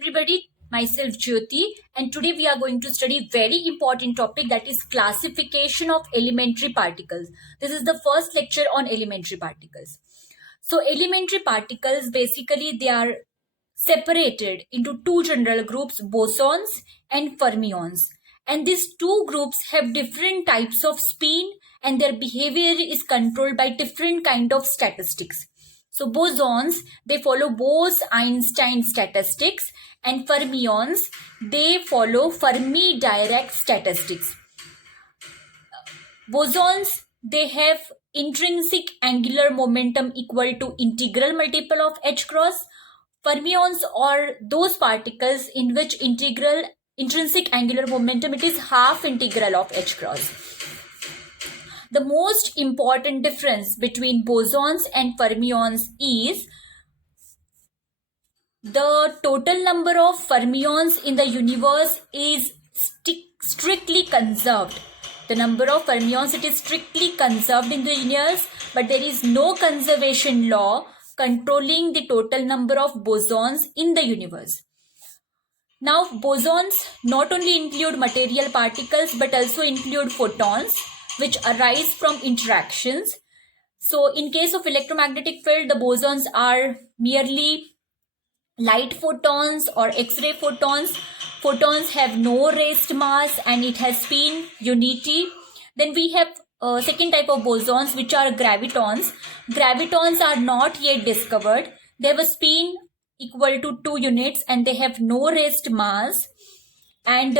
everybody, myself Jyoti, and today we are going to study very important topic, that is classification of elementary particles. This is the first lecture on elementary particles. So elementary particles, basically they are separated into two general groups, bosons and fermions. And these two groups have different types of spin and their behavior is controlled by different kind of statistics. So bosons, they follow Bose-Einstein statistics, and fermions, they follow Fermi-Dirac statistics. Bosons, they have intrinsic angular momentum equal to integral multiple of h cross. Fermions are those particles in which intrinsic angular momentum, it is half integral of h cross. The most important difference between bosons and fermions is the total number of fermions in the universe is strictly conserved. The number of fermions, it is strictly conserved in the universe, but there is no conservation law controlling the total number of bosons in the universe. Now, bosons not only include material particles but also include photons, which arise from interactions. So in case of electromagnetic field, the bosons are merely light photons or X-ray photons. Photons have no raised mass and it has spin unity. Then we have second type of bosons, which are gravitons. Gravitons are not yet discovered. They have a spin equal to 2 units and they have no raised mass. And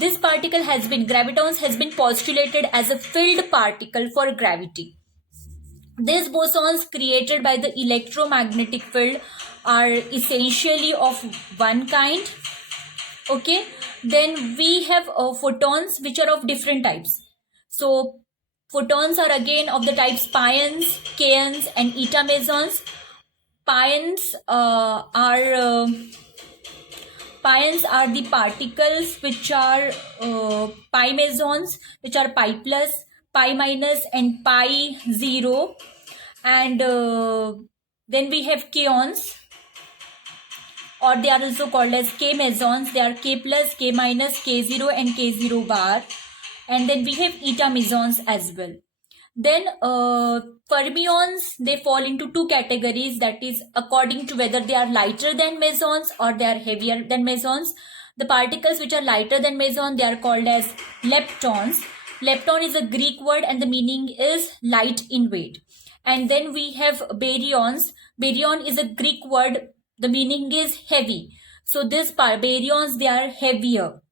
this particle has been, gravitons has been postulated as a field particle for gravity. These bosons created by the electromagnetic field are essentially of one kind. Okay, then we have photons, which are of different types. So photons are again of the types pions, kaons and eta mesons. Pions are the particles which are pi mesons, which are pi plus, pi minus and pi 0. And then we have kaons, or they are also called as k mesons. They are k plus, k minus, k0 and k0 bar. And then we have eta mesons as well. Then fermions, they fall into two categories, that is according to whether they are lighter than mesons or they are heavier than mesons. The particles which are lighter than meson, they are called as leptons. Lepton is a Greek word and the meaning is light in weight. And then we have baryons. Baryon is a Greek word, the meaning is heavy. So this baryons, they are heavier.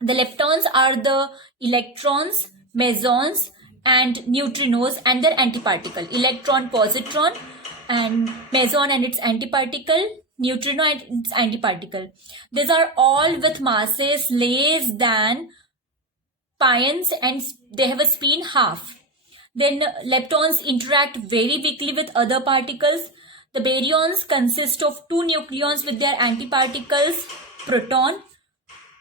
The leptons are the electrons, mesons and neutrinos and their antiparticle. Electron, positron, and meson and its antiparticle, neutrino and its antiparticle. These are all with masses less than pions and they have a spin half. Then leptons interact very weakly with other particles. The baryons consist of two nucleons with their antiparticles, proton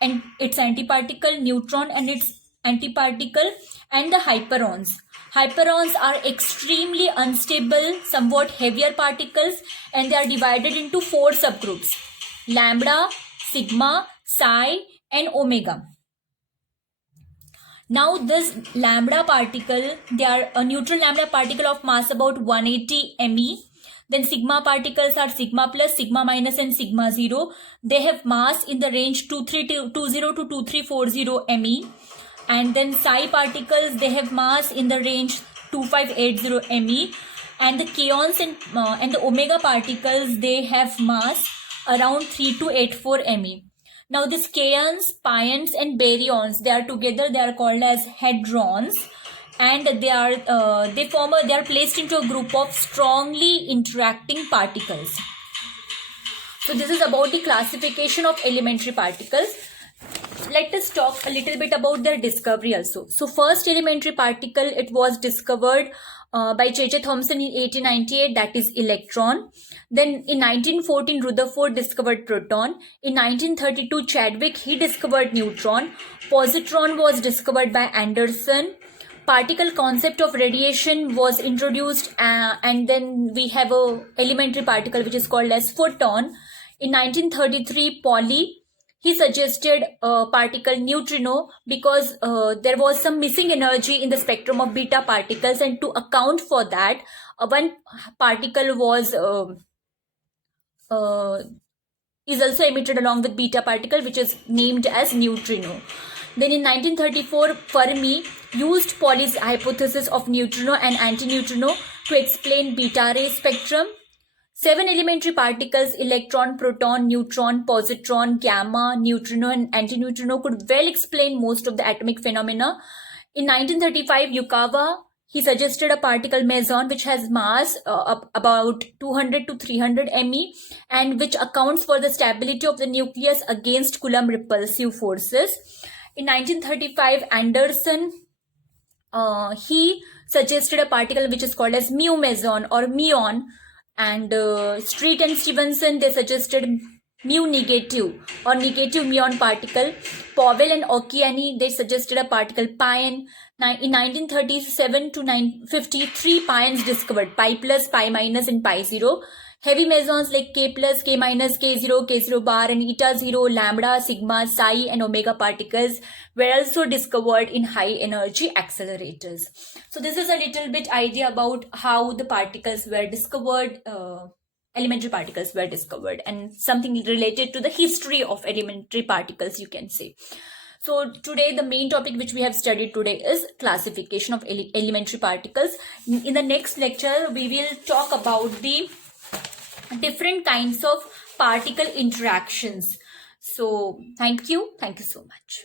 and its antiparticle, neutron and its antiparticle, and the hyperons. Hyperons are extremely unstable, somewhat heavier particles, and they are divided into 4 subgroups: lambda, sigma, psi and omega. Now this lambda particle, they are a neutral lambda particle of mass about 180 MeV. Then sigma particles are sigma plus, sigma minus and sigma 0. They have mass in the range 2320 to 2340 MeV. And then psi particles, they have mass in the range 2580 MeV. And the kaons and the omega particles, they have mass around 3284 MeV. Now these kaons, pions and baryons, they are together, they are called as hadrons. And they are placed into a group of strongly interacting particles. So this is about the classification of elementary particles. Let us talk a little bit about their discovery also. So first elementary particle, it was discovered by J.J. Thomson in 1898, that is electron. Then in 1914, Rutherford discovered proton. In 1932, Chadwick, he discovered neutron. Positron was discovered by Anderson. Particle concept of radiation was introduced, and then we have a elementary particle which is called as photon. In 1933, Pauli, he suggested a particle neutrino because there was some missing energy in the spectrum of beta particles, and to account for that, one particle was is also emitted along with beta particle, which is named as neutrino. Then in 1934, Fermi used Pauli's hypothesis of neutrino and antineutrino to explain beta ray spectrum. 7 elementary particles, electron, proton, neutron, positron, gamma, neutrino, and antineutrino, could well explain most of the atomic phenomena. In 1935, Yukawa, he suggested a particle meson which has mass about 200 to 300 MeV and which accounts for the stability of the nucleus against Coulomb repulsive forces. In 1935, Anderson, he suggested a particle which is called as mu meson or muon, and Street and Stevenson, they suggested mu negative or negative muon particle. Powell and Occhiani, they suggested a particle pion. In 1937 to 1950, 3 pions discovered, pi plus, pi minus, and pi 0. Heavy mesons like K plus, K minus, K0, K0 bar, and eta 0, lambda, sigma, psi, and omega particles were also discovered in high energy accelerators. So this is a little bit idea about how the particles were discovered, elementary particles were discovered, and something related to the history of elementary particles, you can say. So today the main topic which we have studied today is classification of elementary particles. In the next lecture, we will talk about the different kinds of particle interactions. So thank you so much.